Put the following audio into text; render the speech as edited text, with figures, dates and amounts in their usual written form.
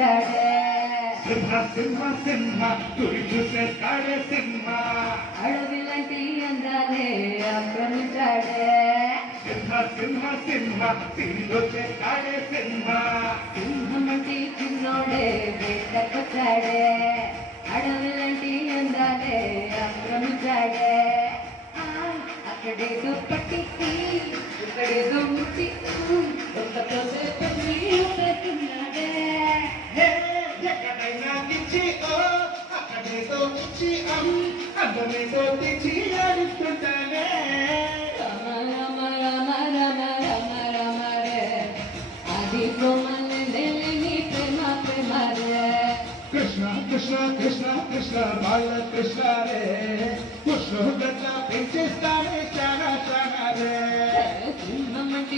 పెట్టకొచ్చాడే సింహ సింహ సింహ తురి చూసేస్తాడే సింహ అడవిలాంటి అందాలే ఆక్రమించాడే సింహ సింహ సింహ తిరిగి చేస్తాడే సింహ సింహమంటి చిన్నోడే పెట్టకొచ్చాడే అడవిలాంటి అందాలే ఆక్రమించాడే అక్కడేదో పట్టి ఇక్కడేదో ముట్టి ఒక్కతోనే పెట్టి పెట్టినాడే ఎక్కడైనా గిచ్చి ఓ అక్కడేదో ఇచ్చి అందమేదో తెచ్చి ఆడిస్తుంటానే రామ రామ రామ రామ రామ రామ రే ఆది కోమలే నీ ప్రేమ ప్రేమ రే కృష్ణ కృష్ణ కృష్ణ కృష్ణ బాల కృష్ణ రే కృష్ణ గట్ల పెంచేస్తా